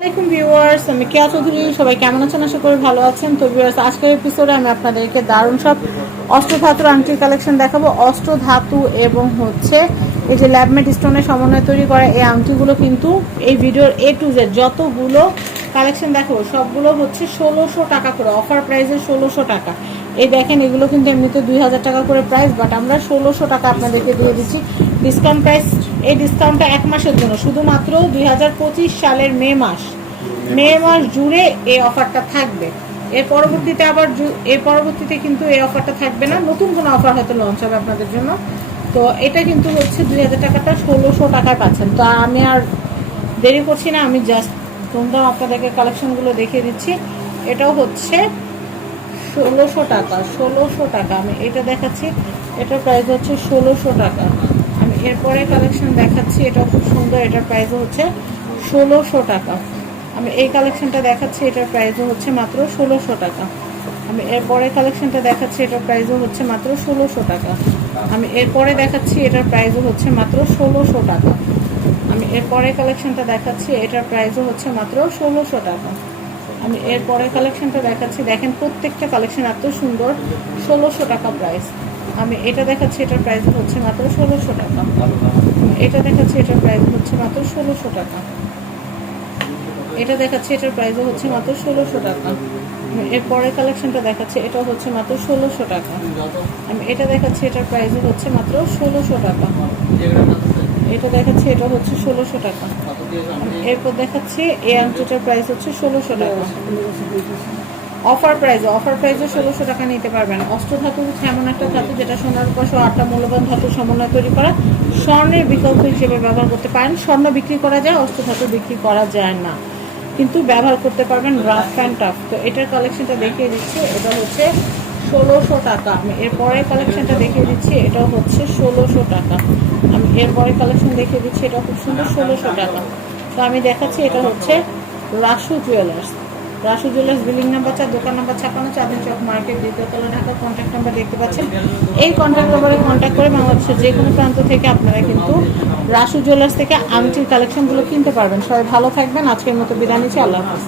আসসালামাইকুম ভিউয়ার্স, আমি কেয়া চৌধুরী। সবাই কেমন আছেন? আশা করি ভালো আছেন। তো ভিউয়ার্স, আজকের এপিসোডে আমি আপনাদেরকে দারুণ সব অষ্টধাতুর আংটির কালেকশন দেখাবো। অষ্টধাতু এবং হচ্ছে এই যে ল্যাবমেট স্টোনের সমন্বয়ে তৈরি করা এই আংটিগুলো কিন্তু এই ভিডিওর এ টু জেড যতগুলো কালেকশন দেখাবো সবগুলো হচ্ছে ষোলোশো টাকা করে অফার প্রাইসে ষোলোশো টাকা। এই দেখেন, এগুলো কিন্তু এমনিতে দুই হাজার টাকা করে প্রাইস বাট আমরা ষোলোশো টাকা আপনাদেরকে দিয়ে দিচ্ছি। ডিসকাউন্ট প্রাইস এই ডিসকাউন্টটা এক মাসের জন্য, শুধুমাত্র দুই হাজার পঁচিশ সালের মে মাস। মে মাস জুড়ে এই অফারটা থাকবে। এর পরবর্তীতে আবার এর পরবর্তীতে কিন্তু এই অফারটা থাকবে না। নতুন কোনো অফার হয়তো লঞ্চ হবে আপনাদের জন্য। তো এটা কিন্তু হচ্ছে দুই হাজার টাকাটা ষোলোশো টাকায় পাচ্ছেন। তো আমি আর দেরি করছি না, আমি জাস্ট তোমরা আপনাদেরকে কালেকশনগুলো দেখিয়ে দিচ্ছি। এটাও হচ্ছে ষোলোশো টাকা ষোলোশো টাকা। আমি এটা দেখাচ্ছি, এটার প্রাইস হচ্ছে ষোলোশো টাকা। এরপরে কালেকশন দেখাচ্ছি, এটা খুব সুন্দর, এটার প্রাইসও হচ্ছে ষোলোশো টাকা। আমি এই কালেকশনটা দেখাচ্ছি, এটার প্রাইসও হচ্ছে মাত্র ষোলোশো টাকা। আমি এরপরে কালেকশনটা দেখাচ্ছি, এটার প্রাইসও হচ্ছে মাত্র ষোলোশো টাকা। আমি এরপরে দেখাচ্ছি, এটার প্রাইসও হচ্ছে মাত্র ষোলোশো টাকা। আমি এরপরে কালেকশনটা দেখাচ্ছি, এটার প্রাইসও হচ্ছে মাত্র ষোলোশো টাকা। আমি এরপরে কালেকশনটা দেখাচ্ছি, দেখেন প্রত্যেকটা কালেকশন এত সুন্দর, ষোলোশো টাকা প্রাইস আমি এটা দেখাচ্ছি, এটার প্রাইস হচ্ছে মাত্র ষোলোশো টাকা। এটা দেখাচ্ছি, এটার প্রাইস হচ্ছে মাত্র ষোলোশো টাকা। এটা দেখাচ্ছি, এটার প্রাইসও হচ্ছে মাত্র ষোলোশো টাকা। এর পরের কালেকশনটা দেখাচ্ছি এটা হচ্ছে মাত্র ষোলোশো টাকা। আমি এটা দেখাচ্ছি, এটার প্রাইসও হচ্ছে মাত্র ষোলোশো টাকা। এটা দেখাচ্ছি এটা হচ্ছে ষোলোশো টাকা। এরপর দেখাচ্ছি, এই আংটিটার প্রাইস হচ্ছে ষোলোশো টাকা। অফার প্রাইস, অফার প্রাইসে ষোলোশো টাকা নিতে পারবেন। অষ্টধাতু হচ্ছে এমন একটা ধাতু যেটা সোনার উপর সহ আটটা মূল্যবান ধাতু সমন্বয় তৈরি করা স্বর্ণের বিকল্প হিসেবে ব্যবহার করতে পারেন। স্বর্ণ বিক্রি করা যায়, অষ্টধাতু বিক্রি করা যায় না। কিন্তু ব্যবহার করতে পারবেন রাফ অ্যান্ড টাফ। তো এটার কালেকশনটা দেখিয়ে দিচ্ছি, এটা হচ্ছে ষোলোশো টাকা। আমি এরপরে কালেকশনটা দেখিয়ে দিচ্ছি, এটাও হচ্ছে ষোলোশো টাকা। আমি এরপরে কালেকশন দেখিয়ে দিচ্ছি এটা খুব সুন্দর, ষোলোশো টাকা। তো আমি দেখাচ্ছি, এটা হচ্ছে Rasu Jewellers Rasu Jewellers building number চার, দোকান নাম্বার ছাপ্পান্ন চাঁদিন চক মার্কেট দ্বিতীয়তলা ঢাকা কন্ট্যাক্ট নাম্বার দেখতে পাচ্ছেন। এই কন্ট্যাক্ট নাম্বারে কন্ট্যাক্ট করে বাংলাদেশের যে কোনো প্রান্ত থেকে আপনারা কিন্তু রাসু জুয়েলার্স থেকে আংটির কালেকশনগুলো কিনতে পারবেন। সবাই ভালো থাকবেন। আজকের মতো বিদায় নিচ্ছি। আল্লাহ হাফিজ।